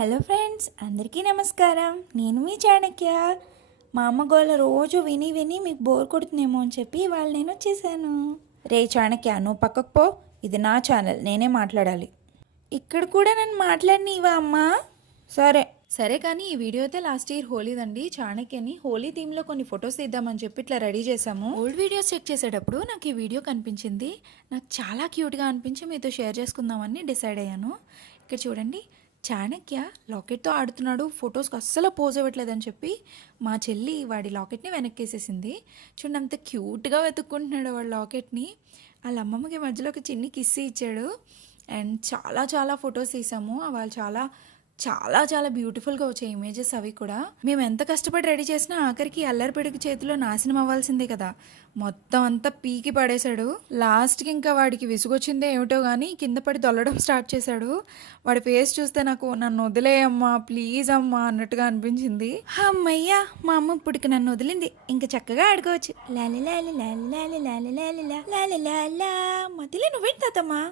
Hello friends, అందరికీ నమస్కారం. నేను మీ చాణక్య. మా అమ్మ గోల రోజు విని విని మీకు బోర్ కొడుతుందేమో అని చెప్పి ఇవాళ నేను వచ్చేసాను. రే చాణక్య, నువ్వు పక్కకు పో. ఇది నా ఛానల్, నేనే మాట్లాడాలి. ఇక్కడ కూడా నన్ను మాట్లాడినవా అమ్మా? సరే కానీ ఈ వీడియో అయితే లాస్ట్ ఇయర్ హోలీదండి. చాణక్యని హోలీ థీమ్లో కొన్ని ఫొటోస్ తీద్దామని చెప్పి ఇట్లా రెడీ చేసాము. ఓల్డ్ వీడియోస్ చెక్ చేసేటప్పుడు నాకు ఈ వీడియో కనిపించింది. నాకు చాలా క్యూట్గా అనిపించి మీతో షేర్ చేసుకుందామని డిసైడ్ అయ్యాను. ఇక్కడ చూడండి, చాణక్య లాకెట్తో ఆడుతున్నాడు. ఫొటోస్కి అస్సలు పోజ్ ఇవ్వట్లేదని చెప్పి మా చెల్లి వాడి లాకెట్ని వెనక్కేసేసింది. చూడండి ఎంత క్యూట్గా వెతుక్కుంటున్నాడు వాడు లాకెట్ని. వాళ్ళ అమ్మమ్మకి మధ్యలో ఒక చిన్ని కిస్సి ఇచ్చాడు. అండ్ చాలా చాలా ఫొటోస్ తీసాము. వాళ్ళు చాలా చాలా చాలా బ్యూటిఫుల్గా వచ్చాయి ఇమేజెస్. అవి కూడా మేము ఎంత కష్టపడి రెడీ చేసినా ఆఖరికి అల్లరి పిడుగు చేతిలో నాశనం అవ్వాల్సిందే కదా. మొత్తం అంతా పీకి పడేశాడు. లాస్ట్కి ఇంకా వాడికి విసుగొచ్చిందే ఏమిటో కానీ కింద పడి దొల్లడం స్టార్ట్ చేశాడు. వాడి ఫేస్ చూస్తే నాకు నన్ను వదిలేయమ్మా ప్లీజ్ అమ్మా అన్నట్టుగా అనిపించింది. అమ్మయ్యా, మా అమ్మ ఇప్పటికి నన్ను వదిలింది. ఇంకా చక్కగా ఆడుకోవచ్చు. లాలి లాలి లాలి లాలి లాలి లాలి లాలి లాలి లాలి. మధ్యలో నువ్వేంటి తాతమ్మా?